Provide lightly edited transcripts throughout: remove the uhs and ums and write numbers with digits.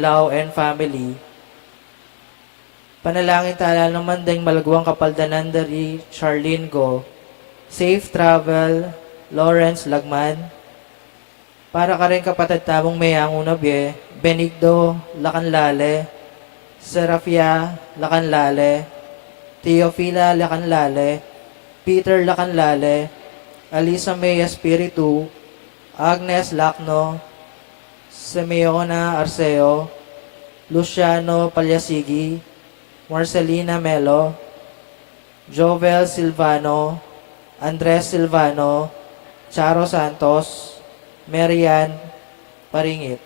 Lau and family. Panalangin tala naman ding malagwang kapaldanan dari Charlene Go. Safe travel, Lawrence Lagman. Para ka rin kapatid tamong mayang unabye, Benigdo Lacanlale, Serafia Lacanlale, Teofila Lacanlale, Peter Lacanlale, Alisa May Espiritu, Agnes Lacno, Simeona Arceo, Luciano Palyasigi, Marcelina Melo, Jovel Silvano, Andres Silvano, Charo Santos, Marian Paringit.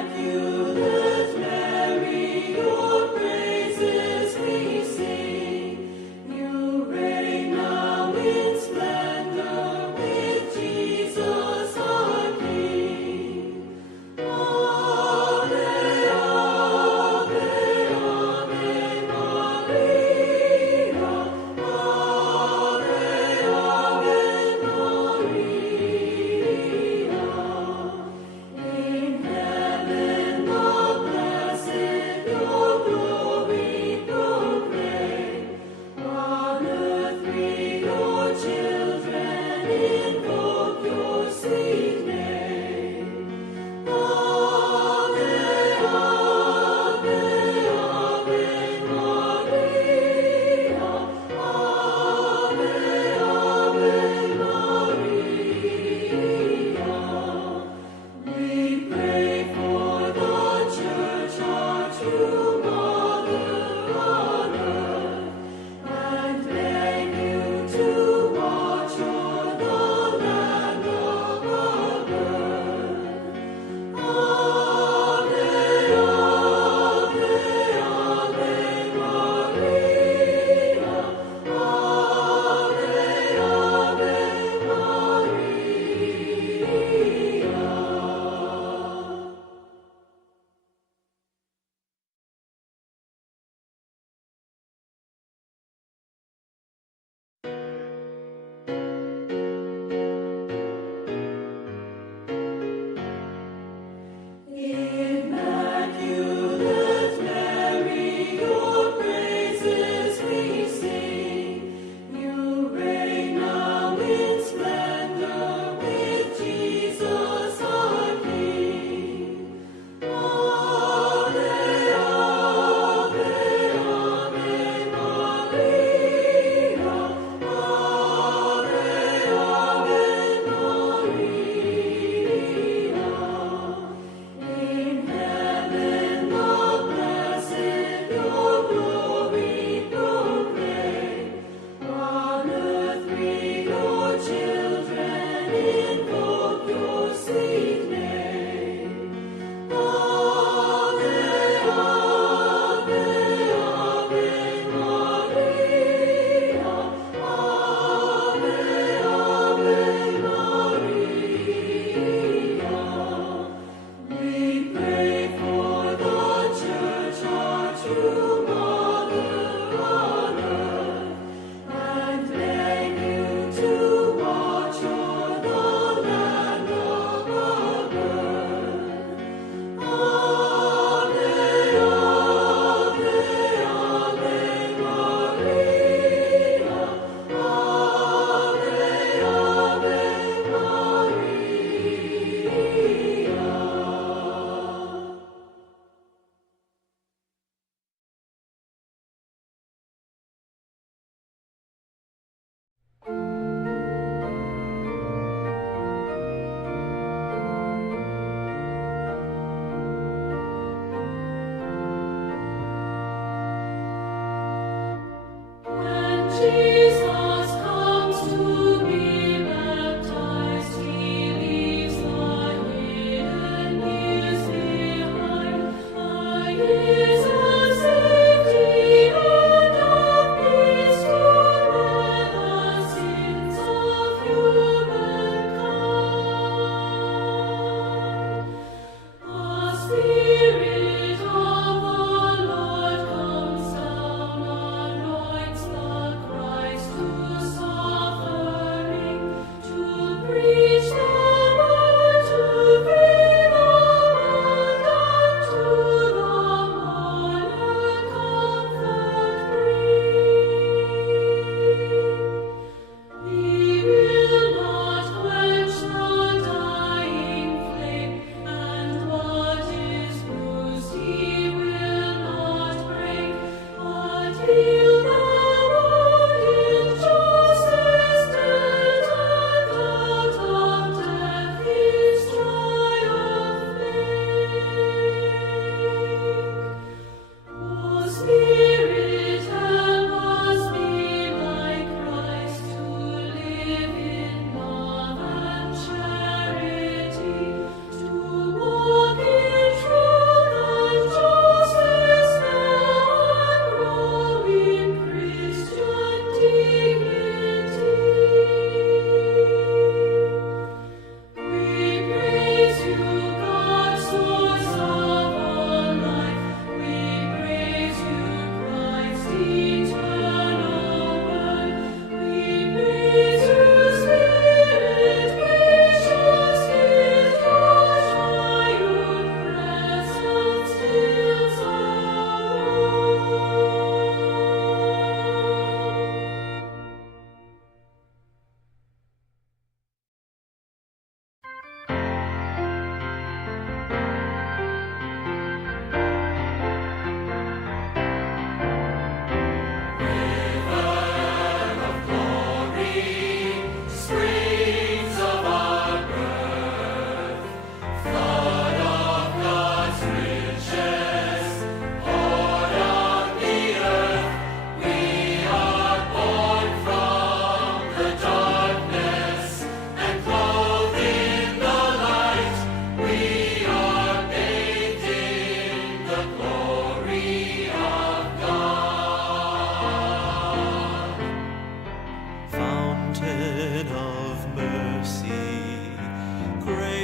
Immaculate Mary, your praises we sing.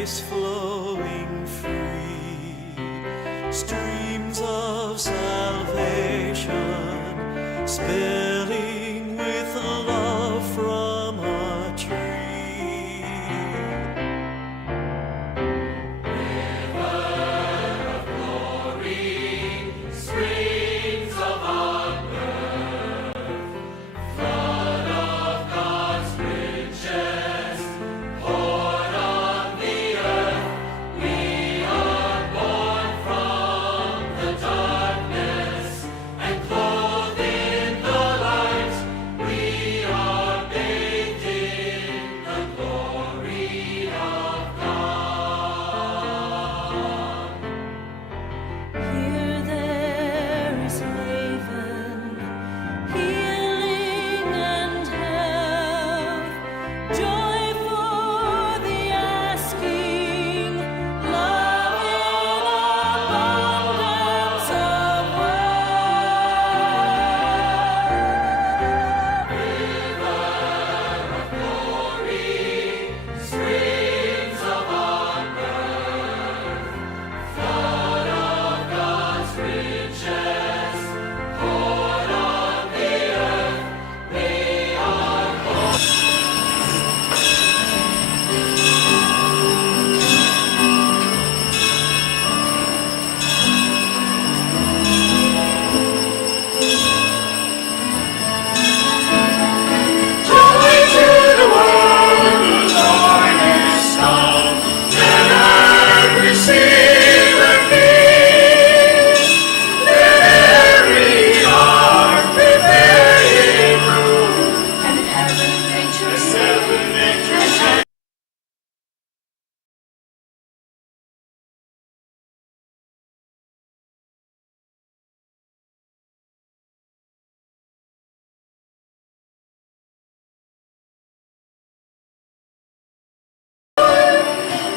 voice flowing free, streams of salvation spilling with love from a tree. Here there is haven, healing and health, joy for the asking, love in abundance of wealth. Streams of flood of God's riches, poured on the earth, we are born. Joy to the world, the Lord is come. Let earth receive a King. Let every heart prepare ye room. And in heaven nature Seven natures shine.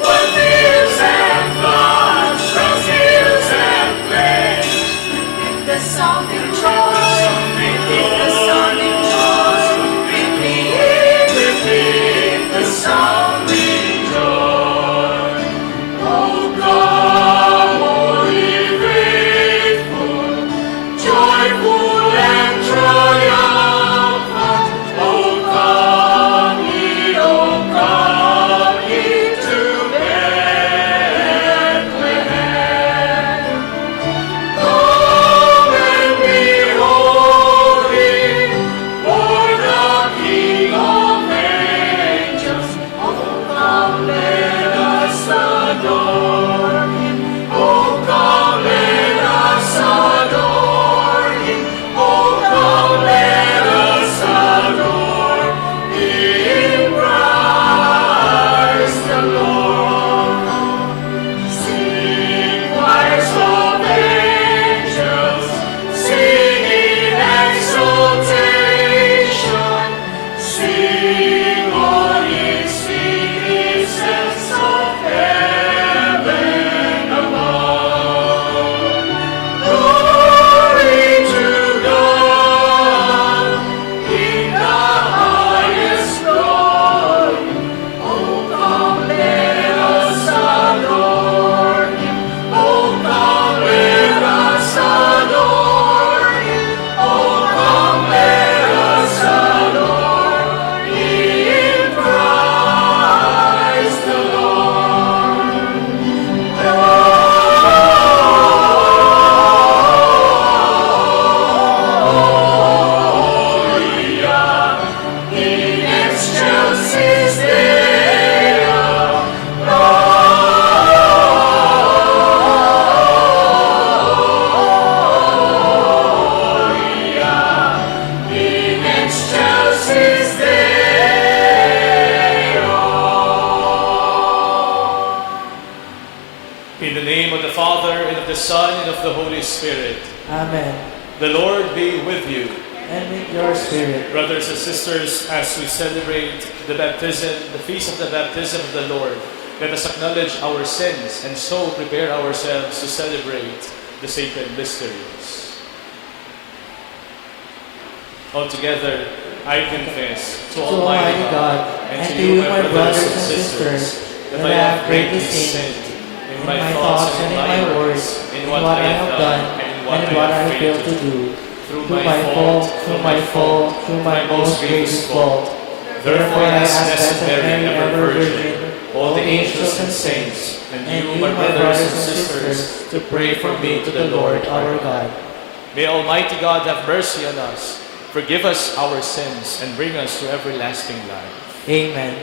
What fields and floods, rose hills and plains. the sounding joy, the sounding joy, Repeat the sounding joy. Oh come, holy faithful, joyful and triumphant. Oh come ye to Bethlehem. Come and behold him, born the King of angels. Oh come, let us adore him. Oh come, let us adore him. Oh come, let us adore him, Christ the Lord. Sing, choirs of angels, sing in exaltation. Sing on ye citizens of heaven above. Glory to God in the highest glory. Oh come, let us adore him. Oh come, let us adore him. Oh come, let us adore him, Christ the Lord. Hallelujah. In excelsis Deo. Hallelujah. In excelsis Deo. In the name of the Father, and of the Son, and of the Holy Spirit. Amen. The Lord be with you. And with your spirit. Brothers and sisters, as we celebrate the baptism, the feast of the baptism of the Lord, let us acknowledge our sins and so prepare ourselves to celebrate the sacred mysteries. Altogether, I confess to To Almighty God, and to you, my brothers and sisters, that I have greatly sinned in my thoughts and in my words, in what I have done and in what I have failed to do, through my fault, through my most grievous fault. Therefore I ask Blessed Mary, ever Virgin, all the angels and saints, and you, my brothers and sisters, to pray for me to the Lord our God. May Almighty God have mercy on us, forgive us our sins, and bring us to everlasting life. Amen.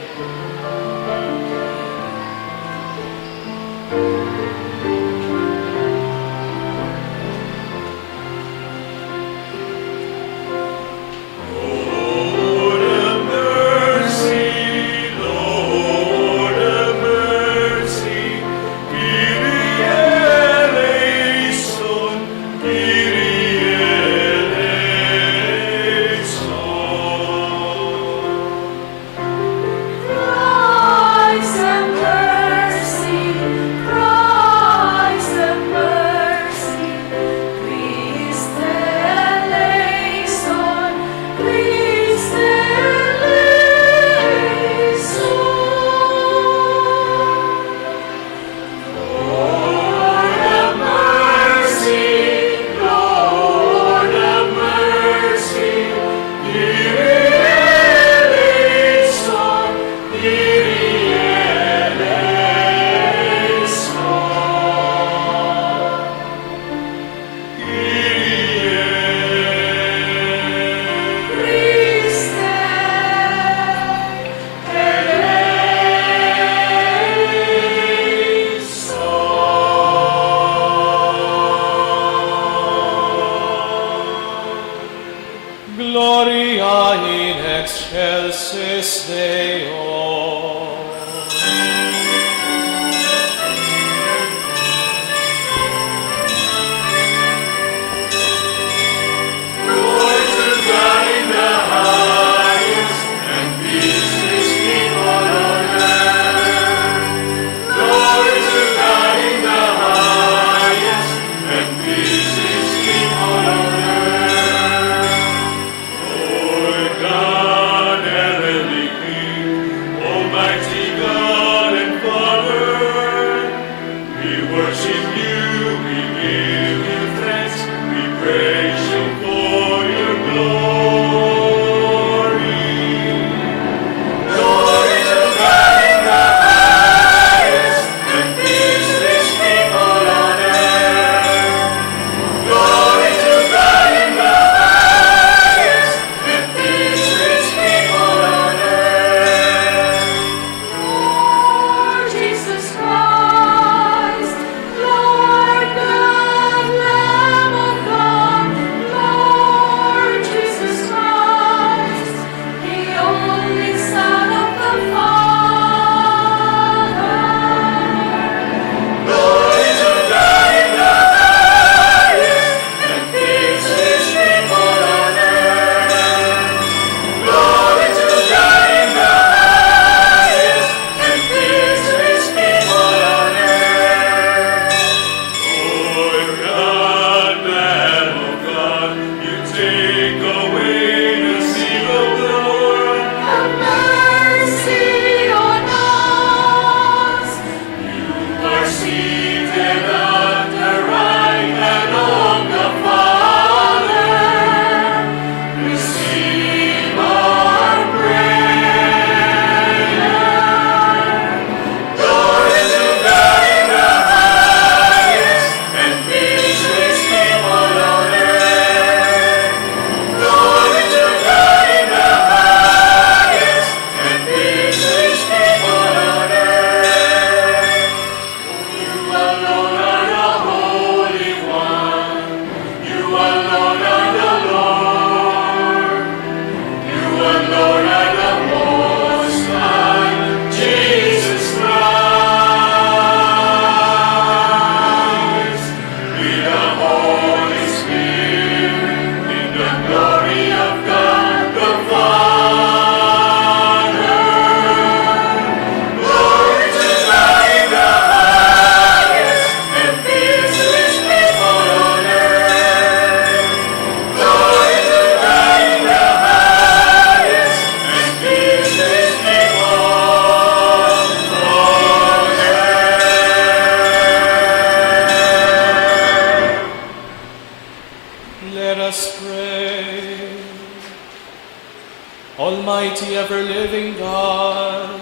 ever-living God,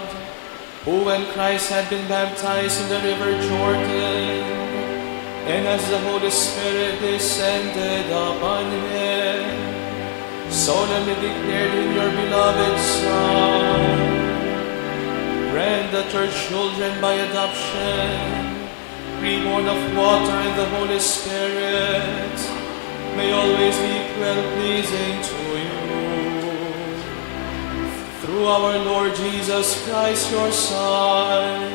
who when Christ had been baptized in the river Jordan, and as the Holy Spirit descended upon him, solemnly declared him your beloved Son, grant that your children by adoption, reborn of water and the Holy Spirit, may always be well-pleasing to you. Through our Lord Jesus Christ, your Son,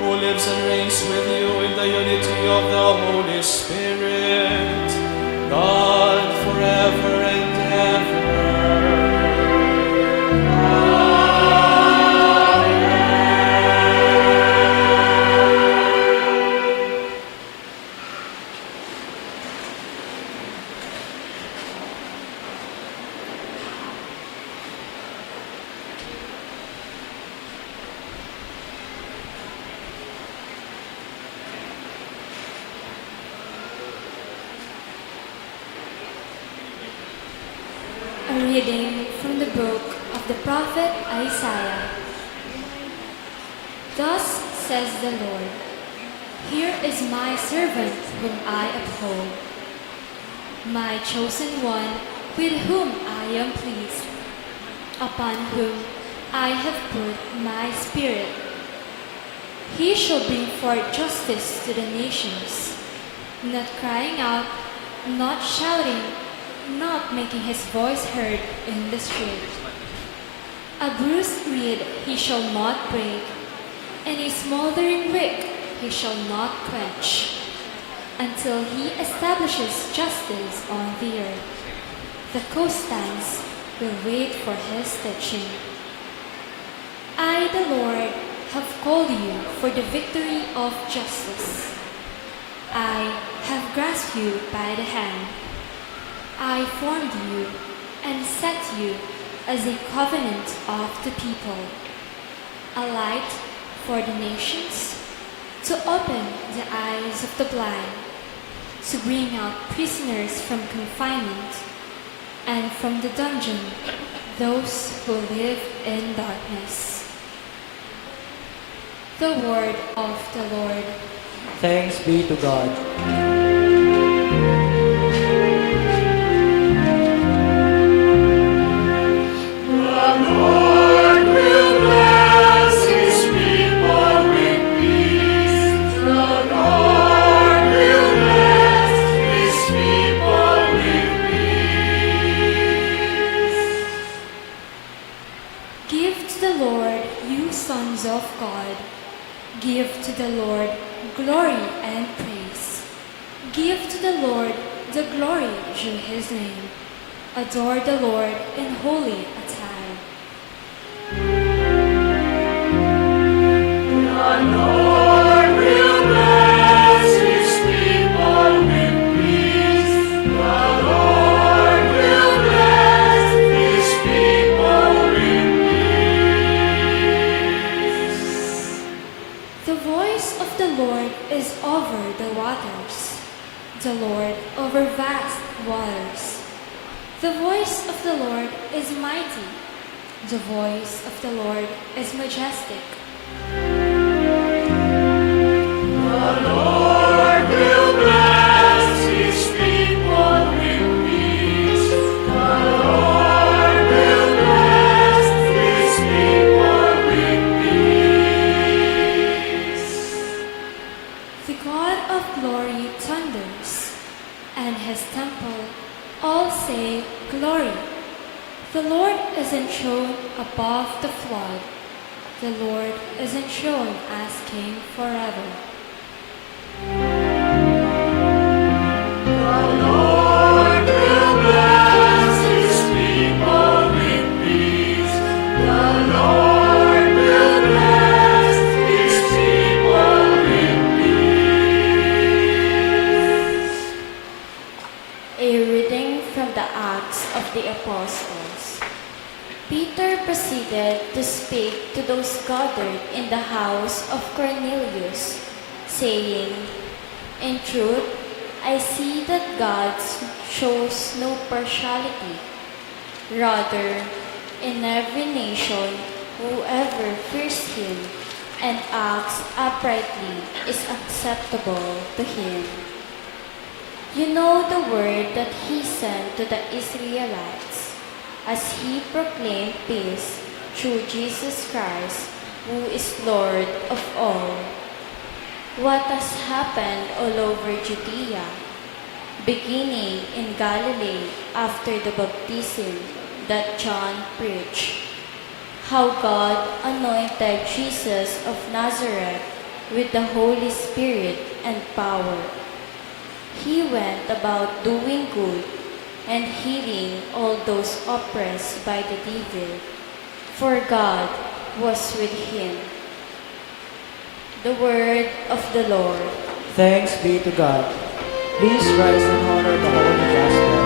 who lives and reigns with you in the unity of the Holy Spirit, God forever and ever. A reading from the book of the prophet Isaiah. Thus says the Lord, here is my servant whom I uphold, my chosen one with whom I am pleased, upon whom I have put my spirit. He shall bring forth justice to the nations, not crying out, not shouting, not making his voice heard in the street. A bruised reed he shall not break, and a smoldering wick he shall not quench, until he establishes justice on the earth. The coastlands will wait for his teaching. I, the Lord, have called you for the victory of justice. I have grasped you by the hand. I formed you and set you as a covenant of the people, a light for the nations, to open the eyes of the blind, to bring out prisoners from confinement, and from the dungeon those who live in darkness. The word of the Lord. Thanks be to God. Of God, give to the Lord glory and praise. Give to the Lord the glory due his name. Adore the Lord in holy attire. The Lord will bless his people with peace. The Lord will bless his people with peace. The voice of the Lord is over the waters, the Lord over vast waters. The voice of the Lord is mighty, the voice of the Lord is majestic. The Lord will bless his people with peace. The Lord will bless his people with peace. The God of glory thunders, and his temple all say glory. The Lord is enthroned above the flood. The Lord is enthroned as King forever. The Lord will bless his people with peace. The Lord will bless his people with peace. A reading from the Acts of the Apostles. Peter proceeded to speak to those gathered in the house of Cornelius, saying, in truth, I see that God shows no partiality. Rather, in every nation, whoever fears him and acts uprightly is acceptable to him. You know the word that he sent to the Israelites, as he proclaimed peace through Jesus Christ, who is Lord of all. What has happened all over Judea, beginning in Galilee after the baptism that John preached, how God anointed Jesus of Nazareth with the Holy Spirit and power. He went about doing good and healing all those oppressed by the devil, for God was with him. The word of the Lord. Thanks be to God. Please rise and honor the Holy Gospel.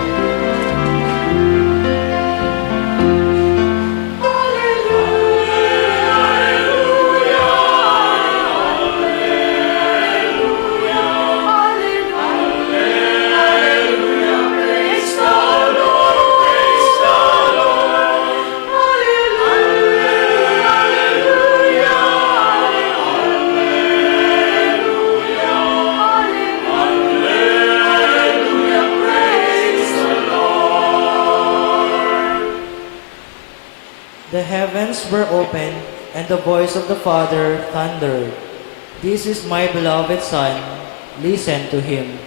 The heavens were opened, and the voice of the Father thundered, "This is my beloved Son, listen to him."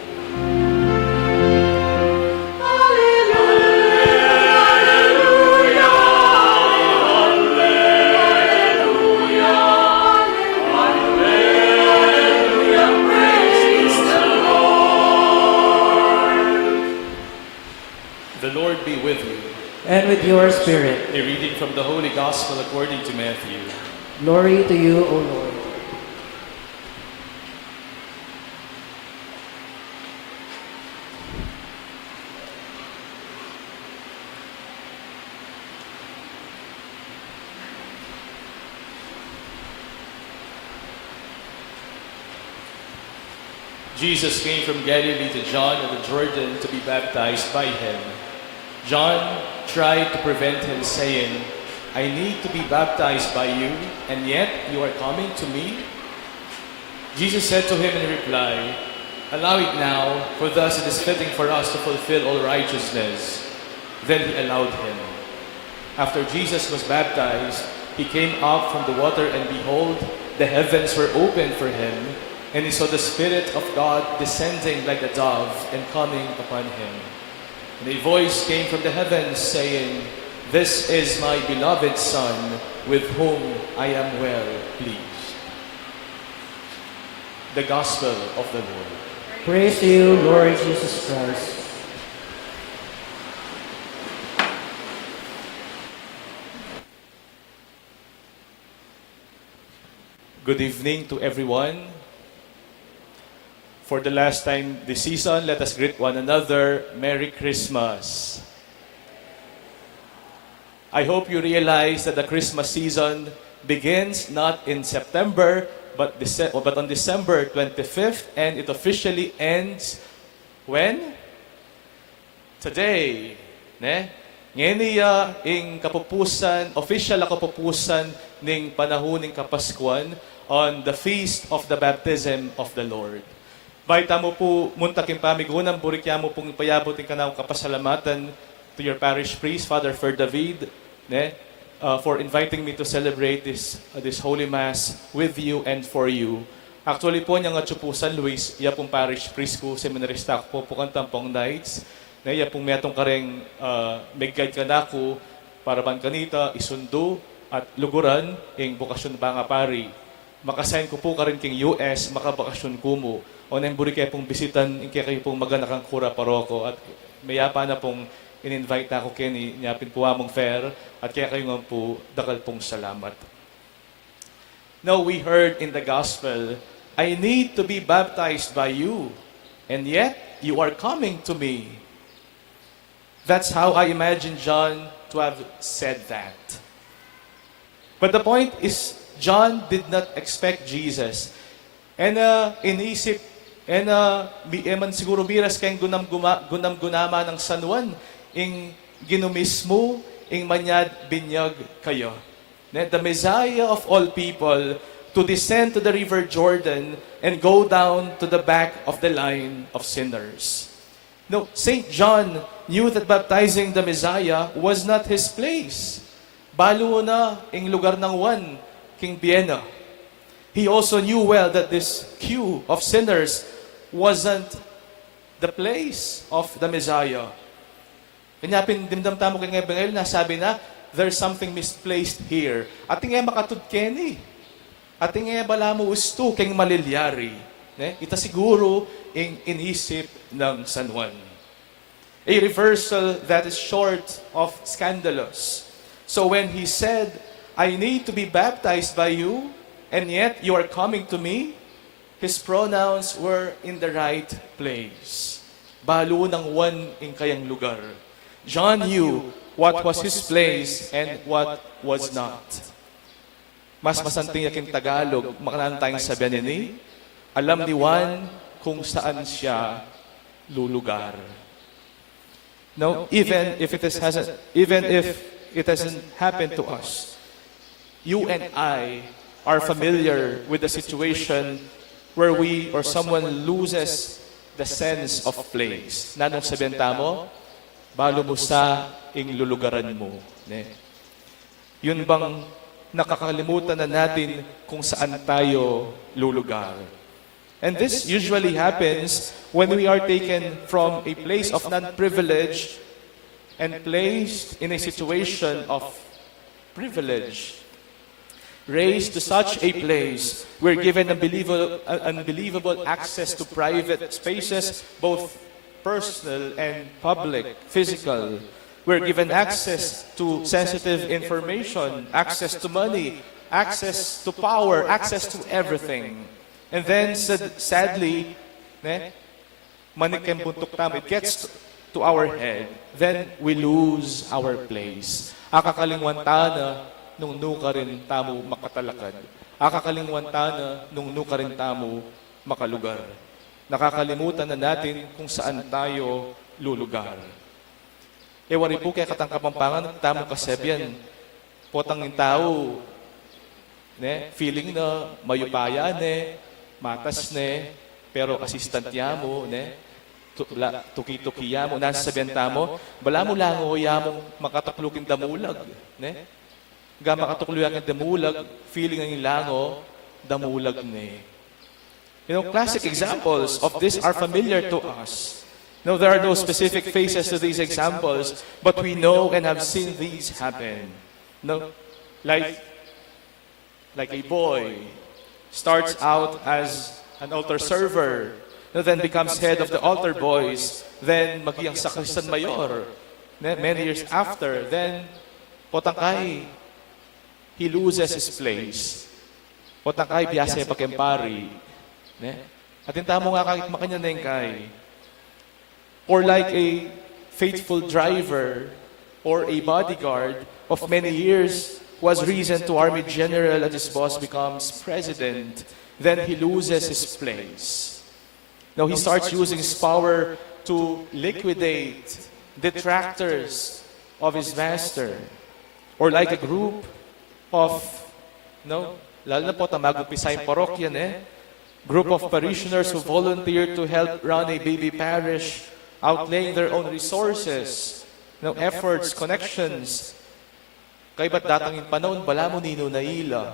The Lord be with you. And with your spirit. A reading from the Holy Gospel according to Matthew. Glory to you, O Lord. Jesus came from Galilee to John at the Jordan to be baptized by him. John tried to prevent him, saying, "I need to be baptized by you, and yet you are coming to me?" Jesus said to him in reply, "Allow it now, for thus it is fitting for us to fulfill all righteousness." Then he allowed him. After Jesus was baptized, he came up from the water, and behold, the heavens were opened for him, and he saw the Spirit of God descending like a dove and coming upon him. And a voice came from the heavens saying, "This is my beloved Son, with whom I am well pleased." The Gospel of the Lord. Praise to you, Lord Jesus Christ. Good evening to everyone. For the last time this season, let us greet one another. Merry Christmas. I hope you realize that the Christmas season begins not in September, but on December 25th, and it officially ends when? Today. Ne? Ngayon ing kapupusan, official kapupusan ning panahon ning Kapaskuan on the feast of the baptism of the Lord. Baita mo po, muntaking pamigunang, burikya mo pong payabutin ka na kapasalamatan to your parish priest, Father Fer David, for inviting me to celebrate this Holy Mass with you and for you. Actually po, niya nga po San Luis, iya pong parish priest ko, seminarista ko po tampong nights, na iya pong metong kareng mag-guide ka na ko para ban kanita, isundo at luguran ing bukasyon ba nga pari. Makasign ko po ka rin king US, makabakasyon ko mo. O nang buri kayo pong bisitan, kaya kayo pong maganakang kura paroko. At mayapa na pong in-invite na ako kini, niyapin po among fair. At kaya kayo nga po, dakal pong salamat. Now we heard in the gospel, "I need to be baptized by you, and yet you are coming to me." That's how I imagine John to have said that. But the point is, John did not expect Jesus. And inisip, eman siguro biras kayong gunam-gunama ng San Juan, ing ginumismo, ing manyad binyag kayo. The Messiah of all people to descend to the river Jordan and go down to the back of the line of sinners. No, St. John knew that baptizing the Messiah was not his place. Balo na ing lugar ng Juan, King Biena. He also knew well that this queue of sinners wasn't the place of the Messiah. Kanya pindimdam tamo kay Ngayon na sabi na, there's something misplaced here. Ating makatud Kenny. Ating bala mo usto keng malilyari. Ita siguro ing inisip ng San Juan. A reversal that is short of scandalous. So when he said, I need to be baptized by you, and yet you are coming to me, his pronouns were in the right place. Balo ng Juan ing kayang lugar. John knew what was his place and what was not. Mas masanting yakin Tagalog, makanan tayong sabihan ni, alam ni Juan kung saan siya lulugar. No, even if it hasn't happened to us, you and I are familiar with the situation where we or someone loses the sense of place. Nanong sabihan tamo? Balo mo sa ing lulugaran mo. Yun bang nakakalimutan na natin kung saan tayo lulugar? And this usually happens when we are taken from a place of non-privilege and placed in a situation of privilege. Raised to such a place, we're given unbelievable access to private spaces, both personal and public, physical. We're given access to sensitive information, access to money, access to power, access to everything. And then, sadly, manikem buntok tam, it gets to our head, then we lose our place. Akakalingwantana nung nuka rin tamo makatalakad. Akakalingwantana nung nuka rin tamo makalugar. Nakakalimutan na natin kung saan tayo lulugar. Wari po kaya katang Kapampangan, tamo kasebyan. Potang yung tao, feeling na mayupaya, matas, pero assistant yamo, tuki-tuki yamo, nasa sabihan tamo, bala mo lang o yamong makataklukin damulag. Ga makataklukin damulag, feeling ng lango, damulag classic examples of this are familiar to us. No, there are no specific faces to these examples, but we know and have seen these happen. No, like a boy starts out as an altar server, then becomes head of the altar boys, then magiyang sakristan mayor. Many years after, then potangkay, he loses his place. Potangkay biyase pagkempari. At tamo nga kahit makanya kay. Or like a faithful driver or a bodyguard of many years was reason to Army General and his boss becomes president, then he loses his place. Now he starts using his power to liquidate detractors of his master. Or like a group of, lalo na po tamagumpisay parokya, group of parishioners who volunteered to help run a baby parish, outlaying their own resources, efforts, connections. Kay ba't datang panahon, bala mo nino na ila.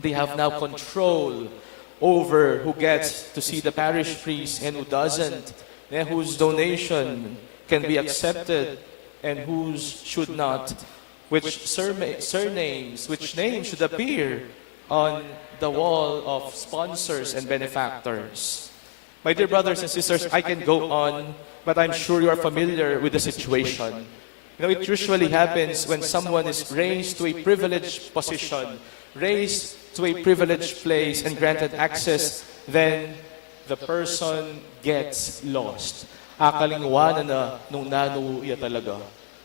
They have now control over who gets to see the parish priest and who doesn't, whose donation can be accepted and whose should not, which surnames, which names should appear on the wall of sponsors and benefactors. My dear brothers and sisters, I can go on, but I'm sure you are familiar with the situation. It usually happens when someone is raised to a privileged position, raised to a privileged place and granted access, then the person gets lost. Akalingwanan na nung nanuya talaga.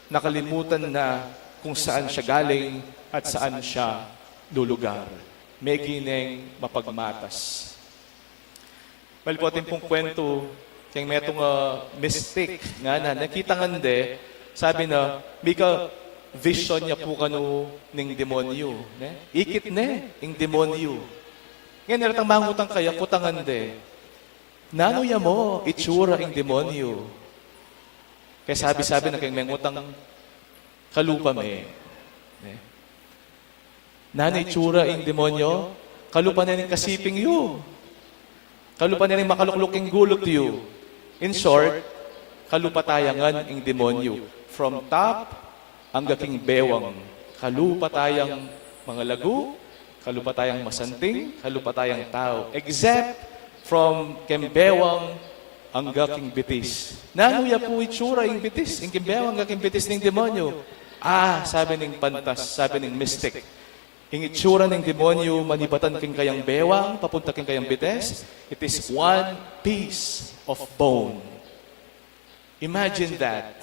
Nakalimutan na kung saan siya galing at saan siya lulugar. May gineng mapagmatas. Malipotin pong kwento, kaya may itong mistake nga na nakita nga Sabi na, Mika, vision niya po kanu ning demonyo. Ne? Ikit ne, ing demonyo. Ngayon, naratang mangutang kaya, kutangan de. Nanuya mo, itsura ing demonyo. Kaya sabi-sabi na kayong mengutang kalupa me. Ne? Nano itsura ing demonyo, kalupa na ning kasiping yu. Kalupa na ning makalukluking gulot yu. In short, kalupatayangan ing demonyo. From top, hanggang king bewang. Kalupatayang mga lagu, kalupatayang masanting, kalupatayang tao. Except from kembewang hanggang king bitis. Nanuya po itsura ing bitis, ing kembewang hanggang king bitis ning demonyo. Sabi ning pantas, sabi ning mystic. Ing itsura ng demonyo, manibatan king kayang bewang, papunta king kayang bites, it is one piece of bone. Imagine that.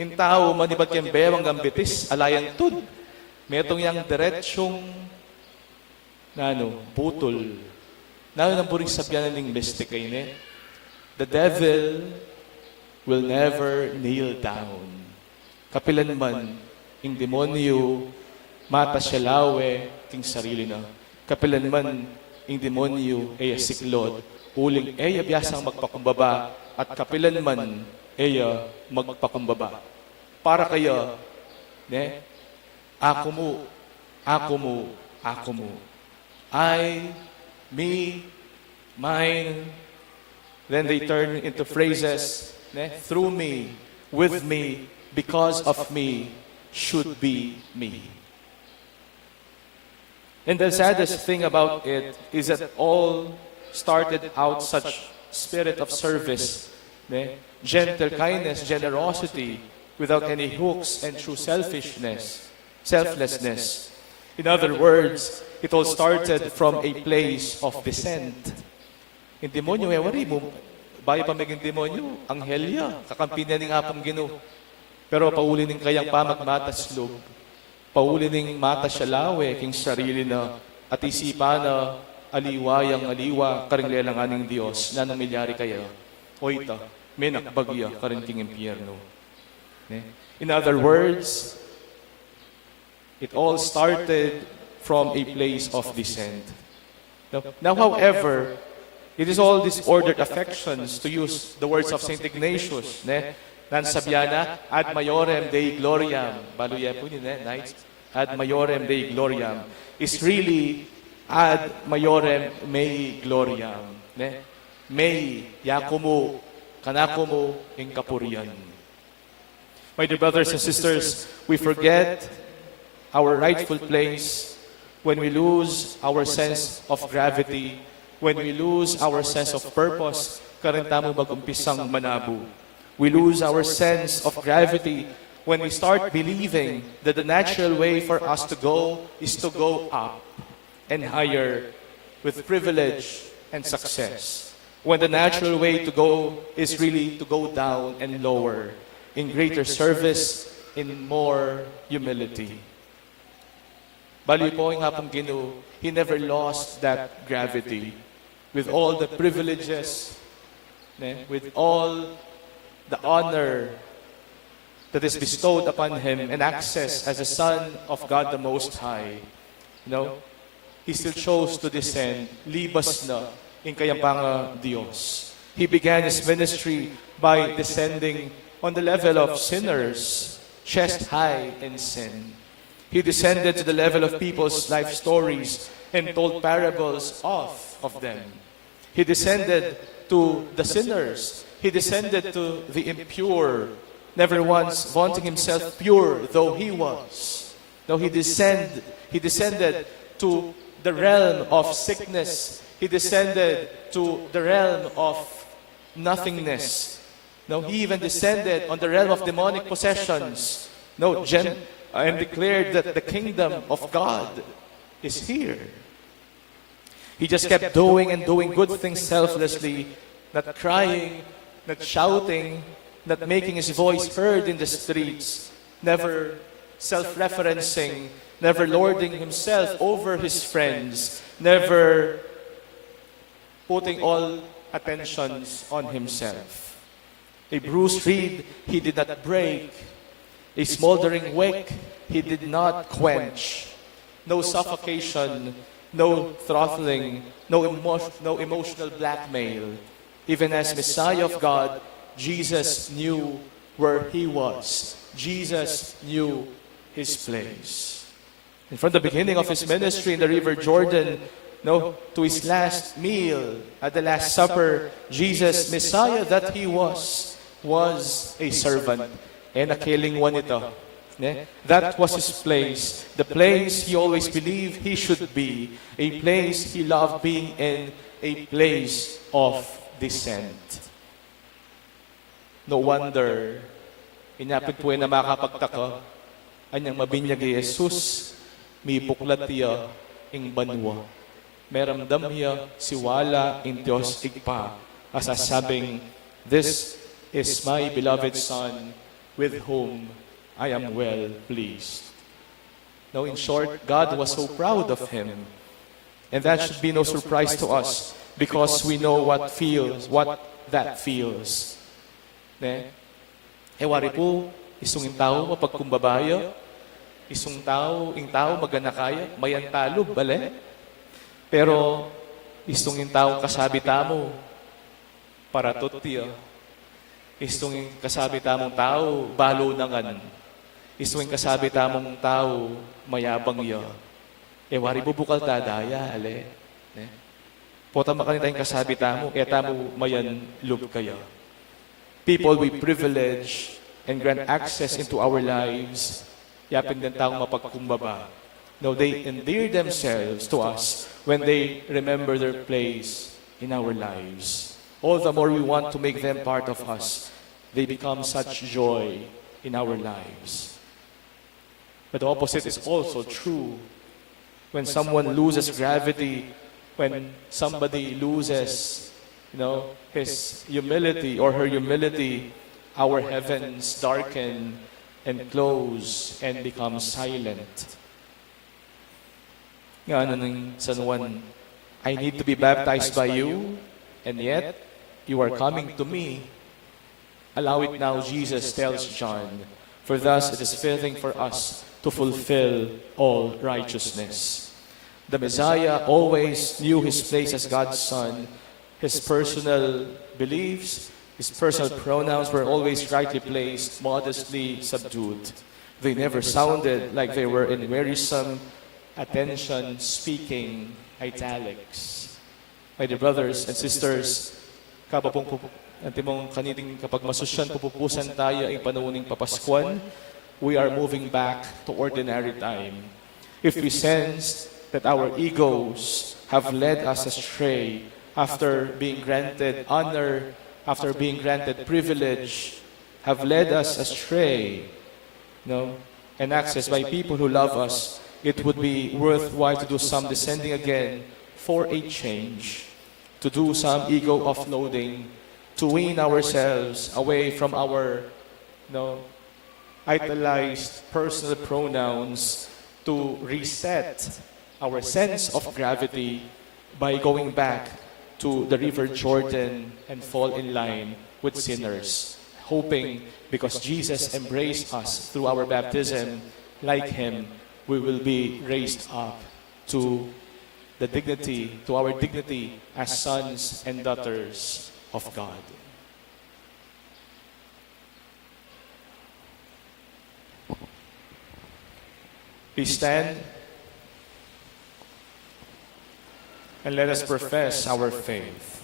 In tao, manibat kayang bewang ang bitis, alayan tud. Metong yang diretsyong putol. Nang buring sabyanan ng mystic kayo ne? The devil will never kneel down. Kapilan man, ing demonyo, mata siya lawe, king sarili na. Kapilan man, ing demonyo, eya siklod, uling eya biyasang magpakumbaba, at kapilan man, eya magpakumbaba. Para kaya, ne? Ako mo. I, me, mine. Then they turn into phrases, ne? Through me, with me, because of me, should be me. And the saddest thing about it is that all started out such spirit of service, ne? Gentle kindness, generosity, without any hooks and true selflessness. In other words, it all started from a place of descent. Yung demonyo, wari mo, bayo pa maging demonyo, anghelya, kakampi na ning apong gino. Pero pauli ning kayang pamagmatas loob. Pauli ning mata siya lawe, king sarili na, at isipa na aliwayang aliwa, karing lelanganing Diyos, na namilyari kaya. Oita, may nakbagya, karing king impyerno. In other words, it all started from a place of descent. Now, however, it is all disordered affections, to use the words of Saint Ignatius, nan sabyana, ad maiorem Dei gloriam, baluya po ni knights, ad maiorem Dei gloriam, is really ad maiorem mei gloriam. Mei, yakumo, kanakumo, ing kapurian. My dear brothers and sisters, we forget our rightful place when we lose our sense of gravity, when we lose our sense of purpose, karantamo mag-umpisang manabu. We lose our sense of gravity when we start believing that the natural way for us to go is to go up and higher with privilege and success. When the natural way to go is really to go down and lower in greater service, in more humility. Bali po yung hapong Ginoo, He never lost that gravity. With all the privileges, with all the honor that is bestowed upon Him and access as a Son of God the Most High, He still chose to descend, libas na, in Kayampanga Diyos. He began His ministry by descending on the level of sinners, chest high in sin. He descended to the level of people's life stories and told parables of them. He descended to the sinners. He descended to the impure, never once vaunting himself pure though he was. No, he descended to the realm of sickness. He descended to the realm of nothingness. No, he even descended on the realm of demonic possessions. And declared that the kingdom of God is here. He just kept doing and doing good things selflessly, not crying, not shouting, not making his voice heard in the streets, never self-referencing, never lording himself over his friends, never putting all attentions on himself. A bruised reed he did not break, A smoldering wick he did not quench. No suffocation, no throttling, no emotional blackmail. Even as Messiah of God, Jesus knew where he was. Jesus knew his place. And from the beginning of his ministry in the River Jordan, to his last meal at the Last Supper, Jesus, Messiah that he was a servant. And a killing one ito. That was his place. The place he always believed he should be. A place he loved being in. A place of descent. No wonder, inapit po na makapagtaka, anyang mabinyag Jesus, may buklat tiya ing banwa. Meramdam hiya siwala in Diyos igpa, asasabing, this is my beloved Son, with whom I am well pleased. Now, in short, God was so proud of him. And that should be no surprise to us because we know what that feels. Wari po, isungin tao mapagkumbabaya, isung tao, ing tao maganakaya, mayan talo, bale. Pero, isungin tao kasabi tamo, para tutiya. Isungin kasabi tamong tao, balo nangan. Isungin kasabi tamong tao, mayabang ya. Wari bubukal tadaya, ale. Pota makanitayong kasabi tamo, tamo mayan lub kaya. People with privilege and grant access into our lives, yapin din taong mapagkumbaba. No, they endear themselves to us when they remember their place in our lives. All the more we want to make them part of us, they become such joy in our lives. But the opposite is also true. When someone loses gravity, when somebody loses, his humility or her humility, our heavens darken and close and become silent. Nga ano ng San Juan, I need to be baptized by you, and yet you are coming to me. Allow it now, Jesus tells John, for thus it is fitting for us to fulfill all righteousness. The Messiah always knew his place as God's Son. His personal beliefs, his personal pronouns were always rightly placed, modestly subdued. They never sounded like they were in wearisome attention-speaking italics. My dear brothers and sisters, antimong kaniting kapag masusyan pupupusan tayo ang panuuning papaskuan, we are moving back to ordinary time. If we sense that our egos have led us astray after being granted honor, after being granted privilege, have led us astray, and access by people who love us, it would be worthwhile to do some descending again for a change, to do some ego offloading, to wean ourselves away from our idolized personal pronouns, to reset our sense of gravity by going back to the River Jordan and fall in line with sinners, hoping because Jesus embraced us through our baptism, like him, we will be raised up to the dignity, to our dignity as sons and daughters of God. Please stand and let us profess our faith.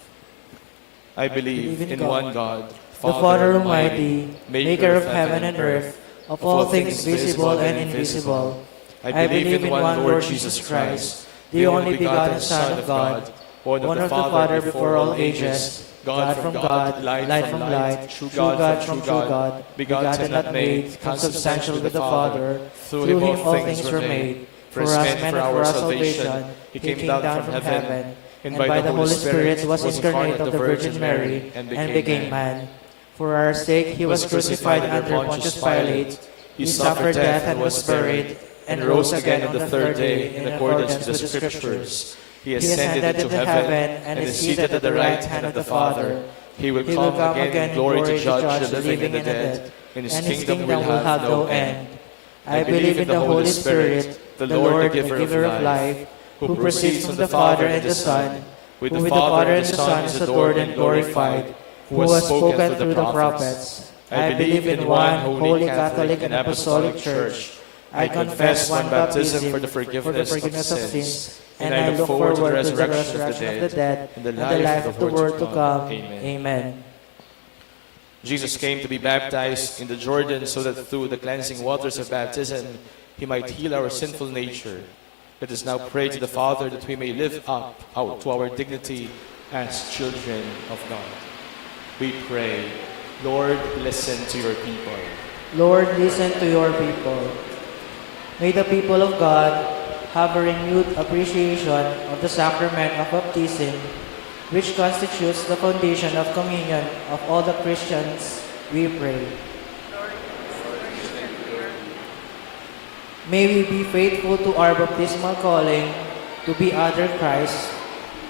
I believe in one God, the Father Almighty, maker of heaven and earth, of all things visible and invisible. I believe in one Lord Jesus Christ, the only begotten Son of God, born of the Father before all ages, God from God, light from light, true God from true God, begotten not made, consubstantial with the Father. Through him all things were made. For us men and for our salvation, he came down from heaven, and by the Holy Spirit was incarnate of the Virgin Mary, and became man. For our sake he was crucified under Pontius Pilate. He suffered death and was buried, and rose again on the third day in accordance with the Scriptures. He ascended into heaven and is seated at the right hand of the Father. He will come again in glory to judge the living and the dead, and and His kingdom will have no end. I believe in the Holy Spirit, the Lord, the giver of life, who proceeds from the Father and the Son, with the Father and the Son is adored and glorified, who has spoken through the prophets. I believe in one holy Catholic and Apostolic Church. I confess one baptism for the forgiveness of sins, and I look forward to the resurrection of the dead and the life of the world to come. Amen. Jesus came to be baptized in the Jordan so that through the cleansing waters of baptism, He might heal our sinful nature. Let us now pray to the Father that we may live up to our dignity as children of God. We pray, Lord, listen to your people. Lord, listen to your people. May the people of God have a renewed appreciation of the sacrament of baptism, which constitutes the foundation of communion of all the Christians, we pray. May we be faithful to our baptismal calling to be other Christ,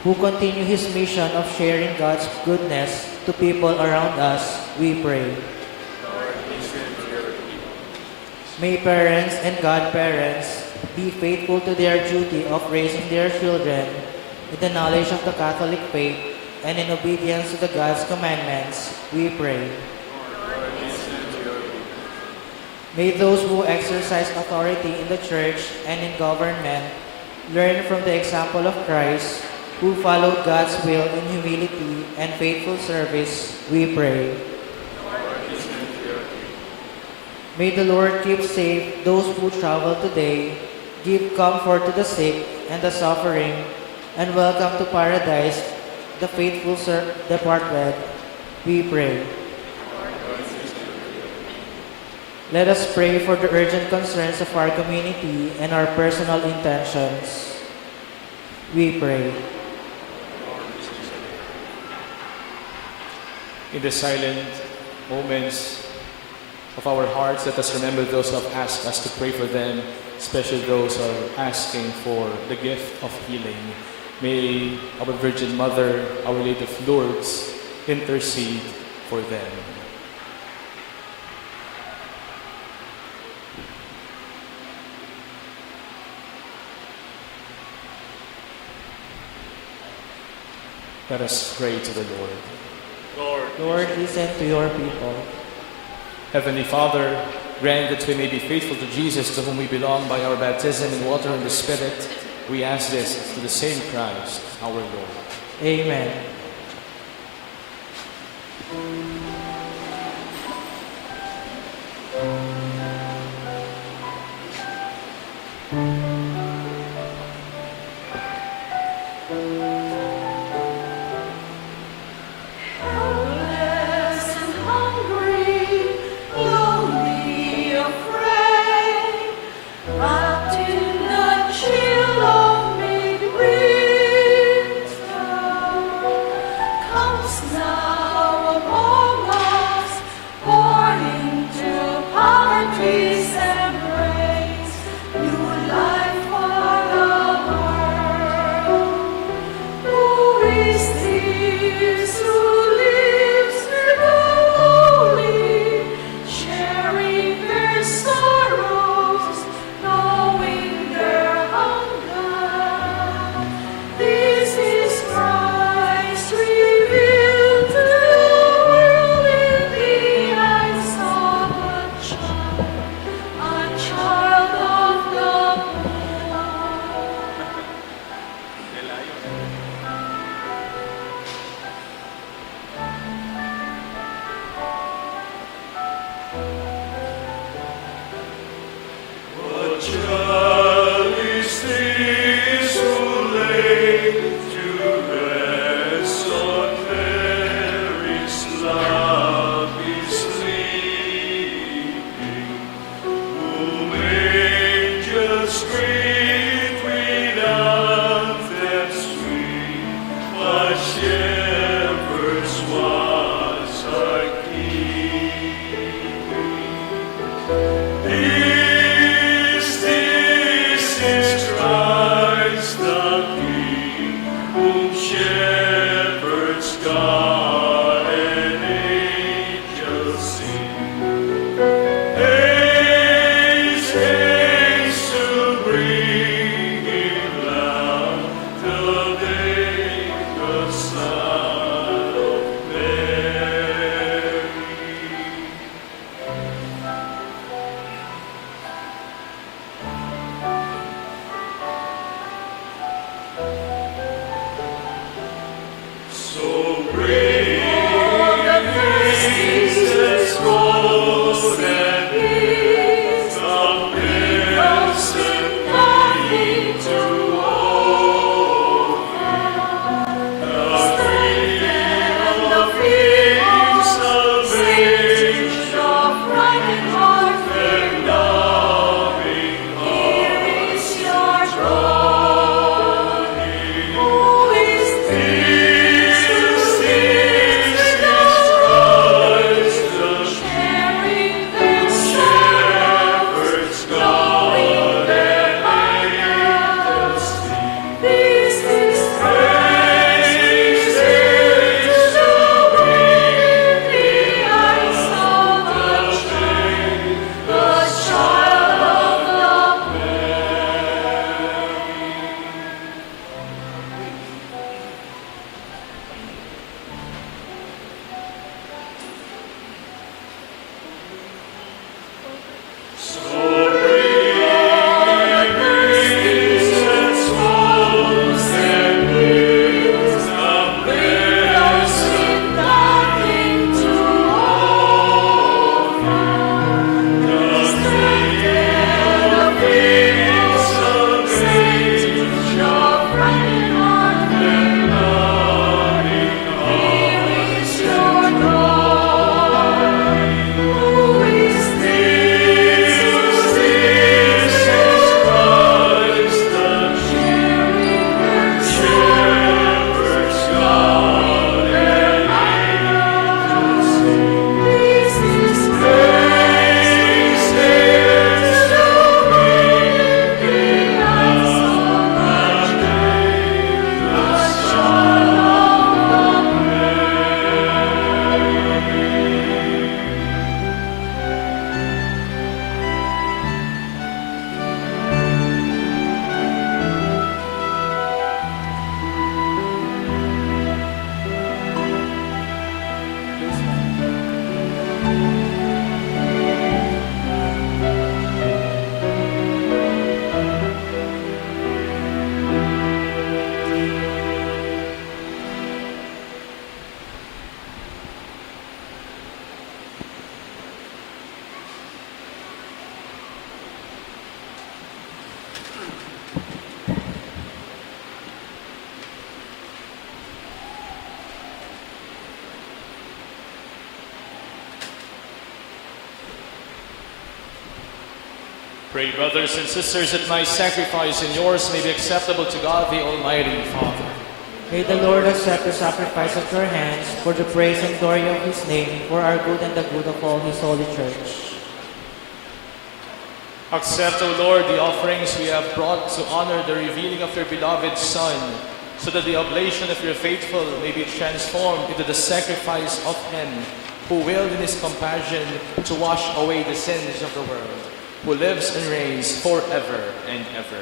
who continue His mission of sharing God's goodness to people around us, we pray. May parents and godparents be faithful to their duty of raising their children in the knowledge of the Catholic faith and in obedience to the God's commandments, we pray. May those who exercise authority in the church and in government learn from the example of Christ, who followed God's will in humility and faithful service, we pray. May the Lord keep safe those who travel today, give comfort to the sick and the suffering, and welcome to paradise the faithful departed, we pray. Let us pray for the urgent concerns of our community and our personal intentions. We pray. In the silent moments of our hearts, let us remember those who have asked us to pray for them, especially those who are asking for the gift of healing. May our Virgin Mother, Our Lady of Lourdes, intercede for them. Let us pray to the Lord. Lord, listen to your people. Heavenly Father, grant that we may be faithful to Jesus, to whom we belong by our baptism in water and the Spirit. We ask this through the same Christ, our Lord. Amen. Helpless and hungry, lonely, afraid, wrapped in the chill of midwinter, comes now among us, born into poverty's embrace, new life for the world. Who is this who lives with the lowly, sharing their sorrows, knowing their hunger? This is Christ revealed to the world in the eyes of a child of the poor. What child is this who laid to rest on Mary's lap is sleeping, whom angels greet with anthems sweet, but shepherds watch are keeping? This is Christ the King, whom shepherds guard and angels sing. Pray, brothers and sisters, that my sacrifice and yours may be acceptable to God, the Almighty Father. May the Lord accept the sacrifice at your hands for the praise and glory of his name, for our good and the good of all his holy church. Accept, O Lord, the offerings we have brought to honor the revealing of your beloved Son, so that the oblation of your faithful may be transformed into the sacrifice of him who willed in his compassion to wash away the sins of the world, who lives and reigns forever and ever.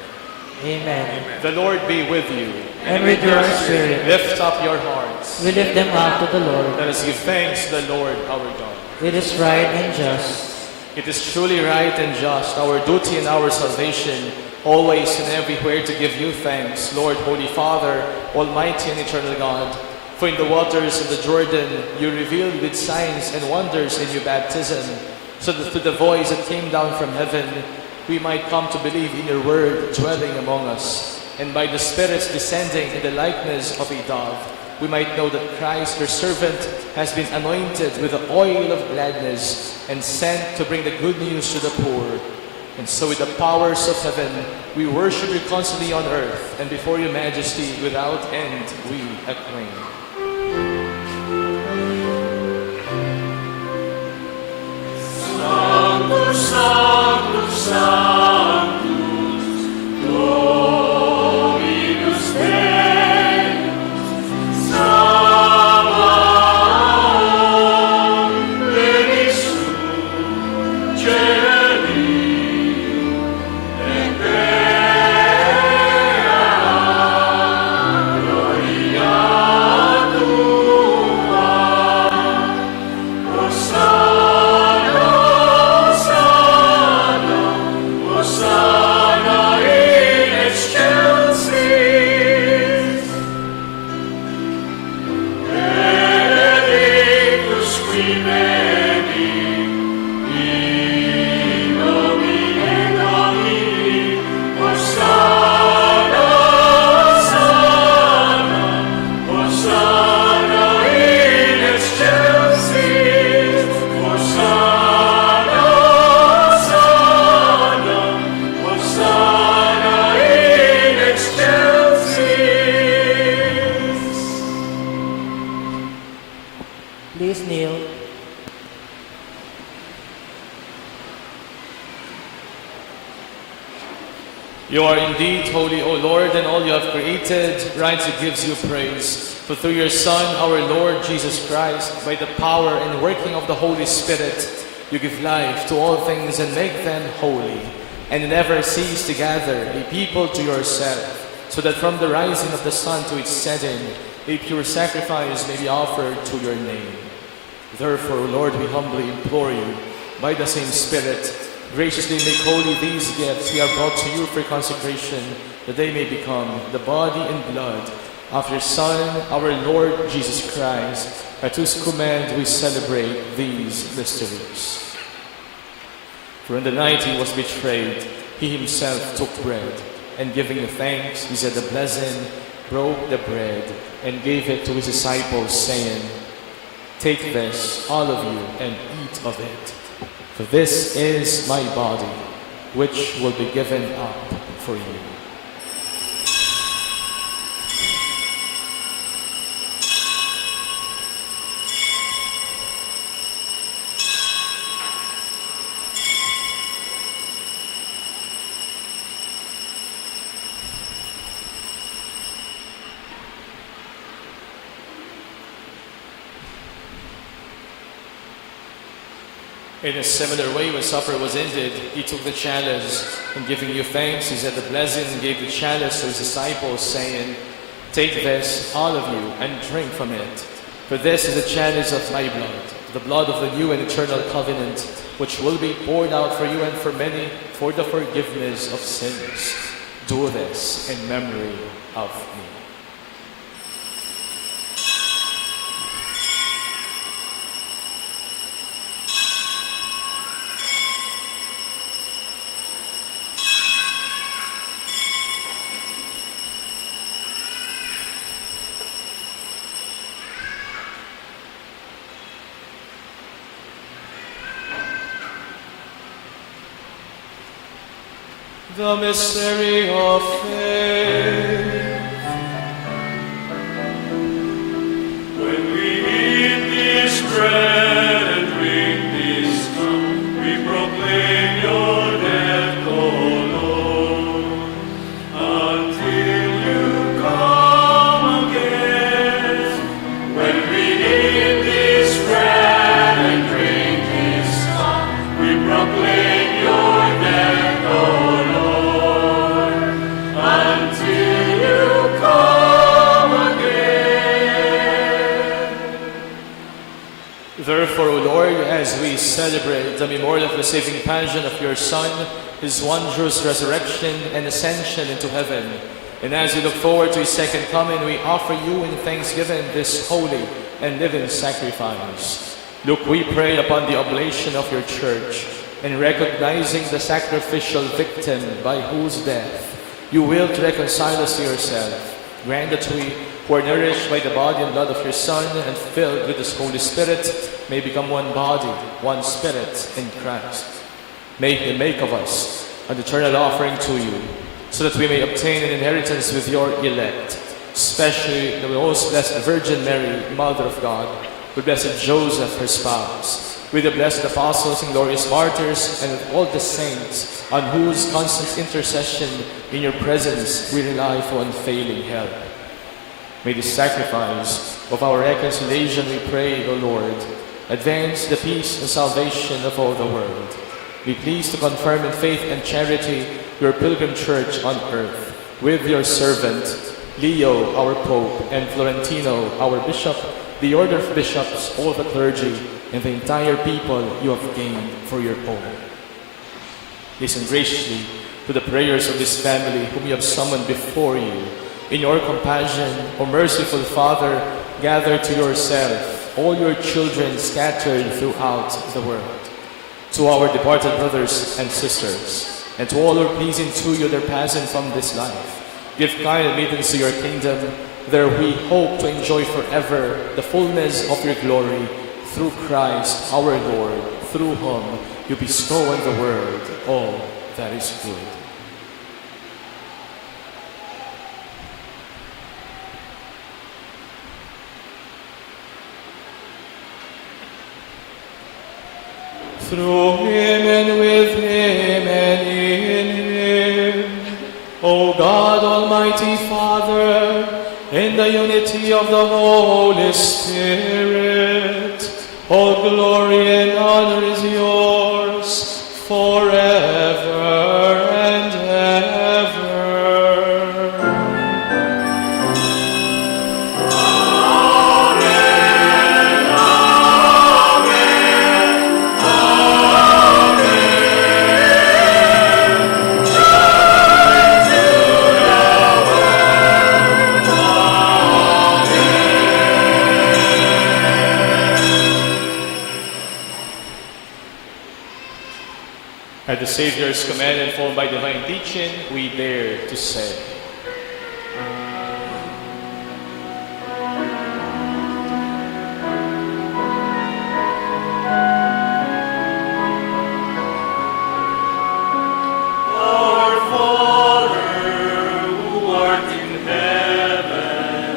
Amen. The Lord be with you. And with your spirit. Lift up your hearts. We lift them up to the Lord. Let us give thanks to the Lord our God. It is right and just. It is truly right and just, our duty and our salvation, always and everywhere to give you thanks, Lord, Holy Father, Almighty and eternal God. For in the waters of the Jordan you revealed with signs and wonders in your baptism, so that through the voice that came down from heaven, we might come to believe in your word dwelling among us, and by the Spirit's descending in the likeness of a dove, we might know that Christ, your servant, has been anointed with the oil of gladness and sent to bring the good news to the poor. And so with the powers of heaven, we worship you constantly on earth, and before your majesty without end we acclaim. Sanctus, Sanctus, Sanctus, Dominus Deus, Sabaoth, benissum, celi, et terra, gloria tua, Hosanna, Hosanna, Hosanna in excelsis, benedictus qui venit, in nomine Domini, Hosanna, Hosanna, Hosanna in excelsis, Hosanna, Hosanna, Hosanna in excelsis. Please kneel. You are indeed holy, O Lord, and all you have created rightly gives you praise. For through your Son, our Lord Jesus Christ, by the power and working of the Holy Spirit, you give life to all things and make them holy, and never cease to gather a people to yourself, so that from the rising of the sun to its setting, a pure sacrifice may be offered to your name. Therefore, Lord, we humbly implore you, by the same Spirit, graciously make holy these gifts we have brought to you for consecration, that they may become the body and blood of your Son, our Lord Jesus Christ, at whose command we celebrate these mysteries. For in the night he was betrayed, he himself took bread, and giving you thanks, he said the blessing, broke the bread, and gave it to his disciples, saying, "Take this, all of you, and eat of it. For this is my body, which will be given up for you." In a similar way, when supper was ended, he took the chalice, and giving you thanks, he said the blessing and gave the chalice to his disciples, saying, "Take this, all of you, and drink from it. For this is the chalice of my blood of the new and eternal covenant, which will be poured out for you and for many for the forgiveness of sins. Do this in memory of me." The mystery of faith. When we eat this bread and drink this cup, we proclaim your death, O Lord, until you come again. When we eat this bread and drink this cup, we proclaim your death, O Lord, until you come again. Therefore, O Lord, as we celebrate the memorial of the saving passion of your Son, his wondrous resurrection and ascension into heaven, and as we look forward to his second coming, we offer you in thanksgiving this holy and living sacrifice. Look, we pray upon the oblation of your church, and recognizing the sacrificial victim by whose death you will reconcile us to yourself. Grant that we, who are nourished by the body and blood of your Son and filled with his Holy Spirit, may become one body, one spirit in Christ. May he make of us an eternal offering to you, so that we may obtain an inheritance with your elect, especially the most blessed Virgin Mary, Mother of God, with blessed Joseph, her spouse, with the blessed apostles and glorious martyrs, and with all the saints, on whose constant intercession in your presence we rely for unfailing help. May the sacrifice of our reconciliation, we pray, O Lord, advance the peace and salvation of all the world. Be pleased to confirm in faith and charity your pilgrim church on earth, with your servant, Leo, our Pope, and Florentino, our Bishop, the order of bishops, all the clergy, and the entire people you have gained for your own. Listen graciously to the prayers of this family whom you have summoned before you. In your compassion, O merciful Father, gather to yourself all your children scattered throughout the world. To our departed brothers and sisters, and to all who are pleasing to you that are passing from this life, give kind admittance to your kingdom. There we hope to enjoy forever the fullness of your glory, through Christ our Lord, through whom you bestow on the world all that is good. Through him and with him and in him, O God, Almighty Father, in the unity of the Holy Spirit, all glory and honor is yours forever and ever. At the Savior's command and formed by divine teaching, we dare to say, Our Father, who art in heaven,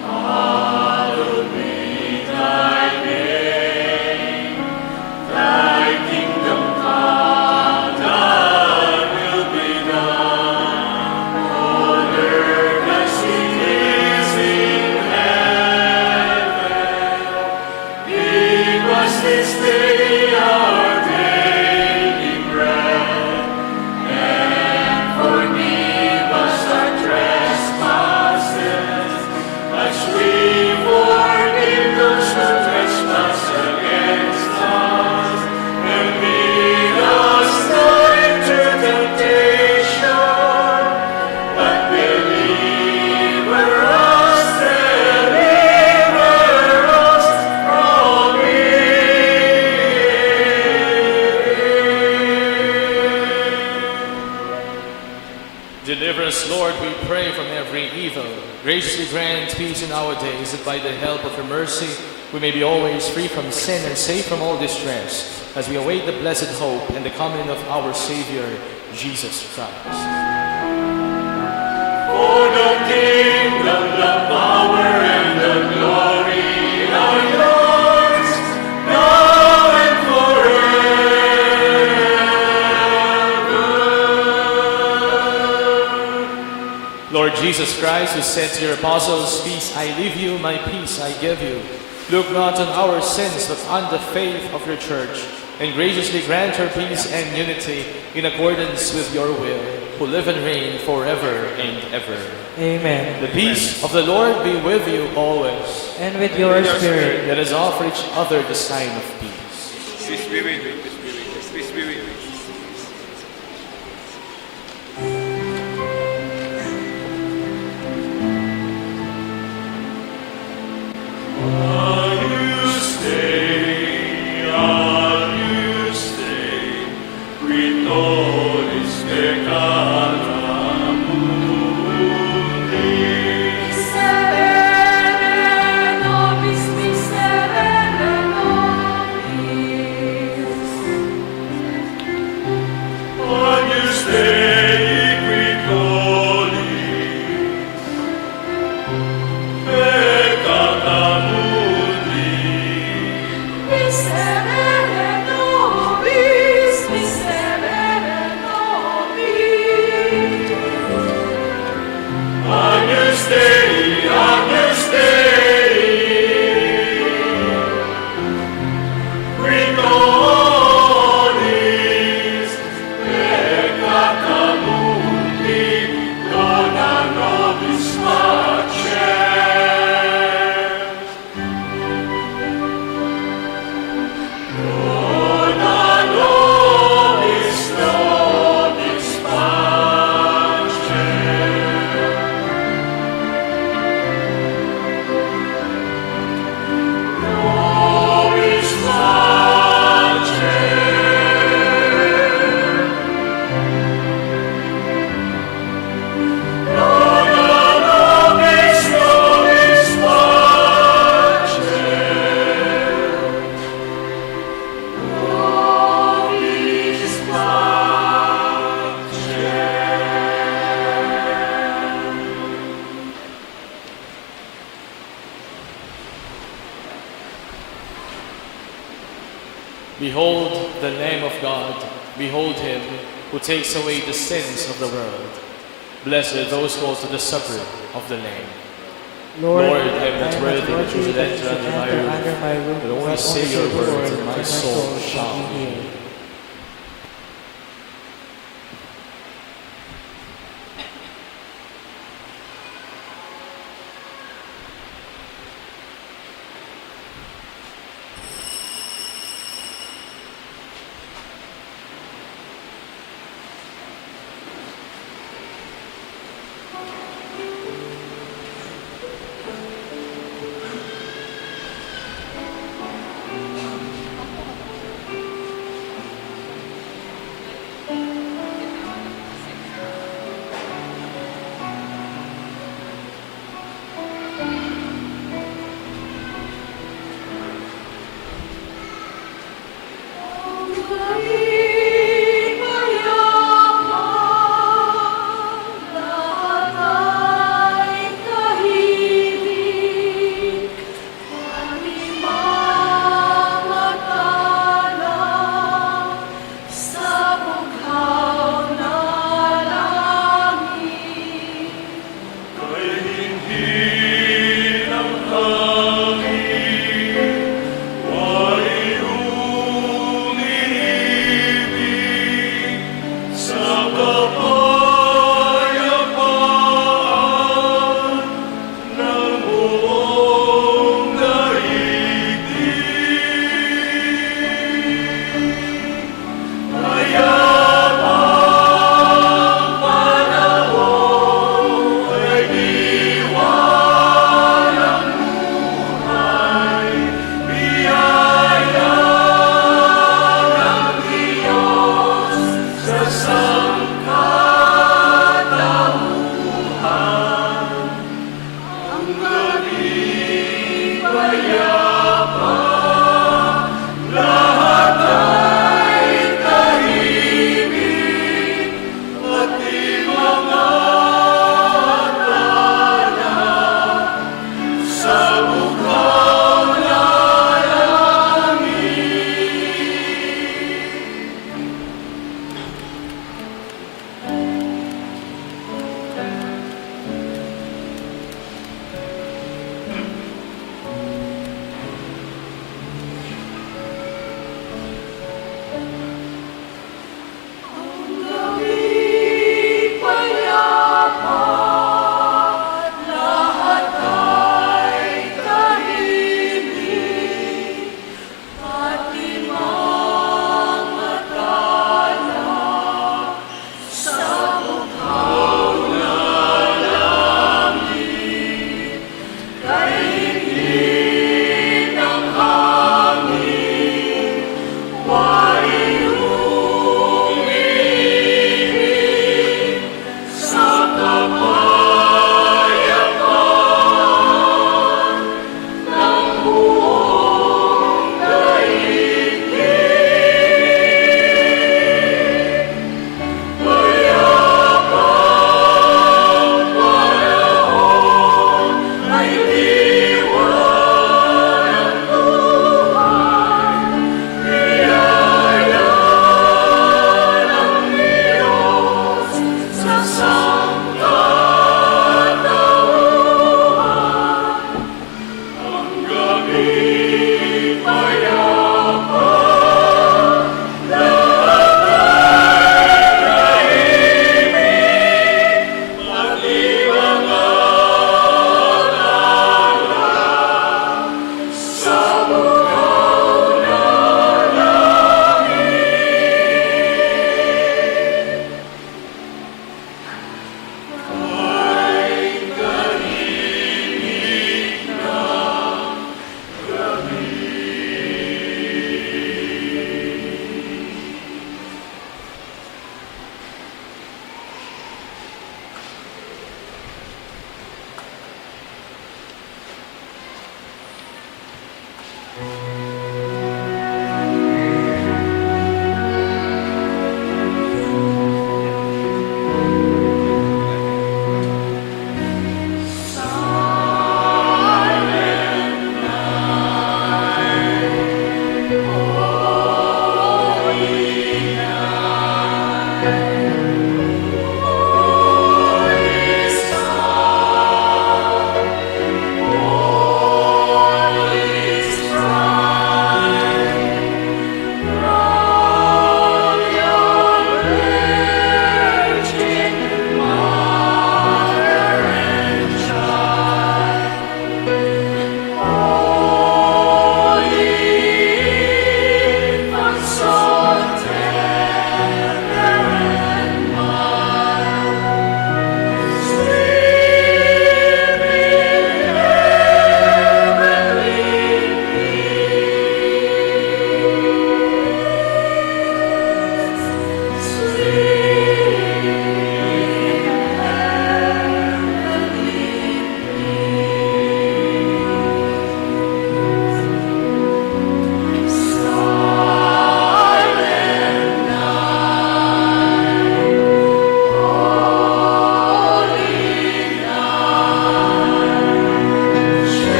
hallowed be thy name. Thy kingdom come, thy will be done, on earth as it is in heaven. Give us this day our daily bread, and forgive us our trespasses, as we forgive those who trespass against us. And lead us not into temptation, but deliver us from evil. deliver us, Lord, we pray, from every evil. Graciously grant peace in our days, that by the help of your mercy we may be always free from sin and safe from all distress, as we await the blessed hope and the coming of our Savior, Jesus Christ. For the kingdom, the power, and the glory are yours, now and forever. Lord Jesus Christ, who said to your apostles, "Peace I leave you, my peace I give you," look not on our sins, but on the faith of your church, and graciously grant her peace and unity in accordance with your will, who live and reign forever and ever. Amen. The peace of the Lord be with you always. And with your spirit. Let us offer each other the sign of peace. Peace be with you. Peace be with you. Peace be with you. Behold the Lamb of God, behold him who takes away the sins of the world. Blessed are those who go to the supper of the Lamb. Lord, I am not worthy that you should enter under my roof, but only say your words, and my soul shall be healed.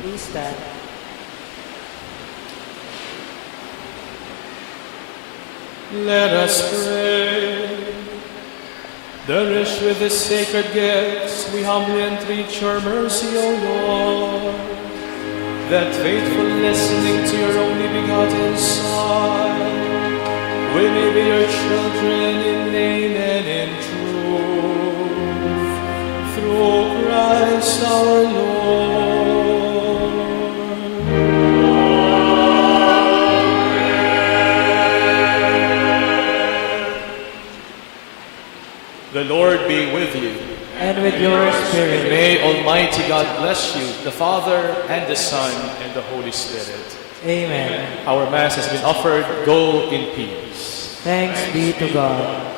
Please stand. Let us pray. Nourished with the sacred gifts, we humbly entreat your mercy, O Lord, that faithful listening to your only begotten Son, we may be your children in name and in truth, through The Lord be with you. And with your spirit. May Almighty God bless you, the Father, and the Son, and the Holy Spirit. Amen. Our Mass has been offered. Go in peace. Thanks be to God.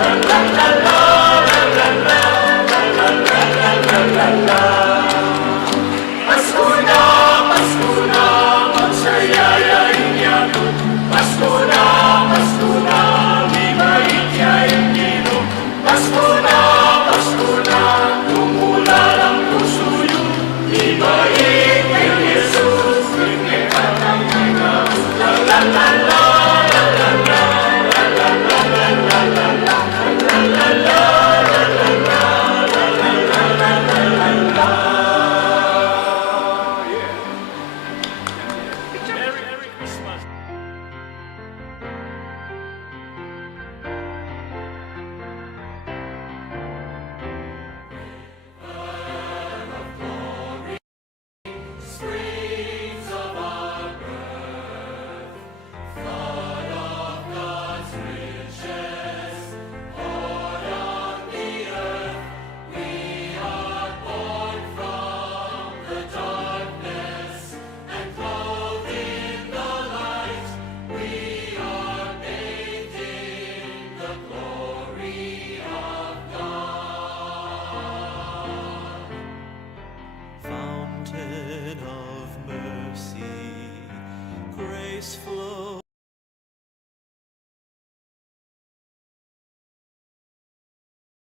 La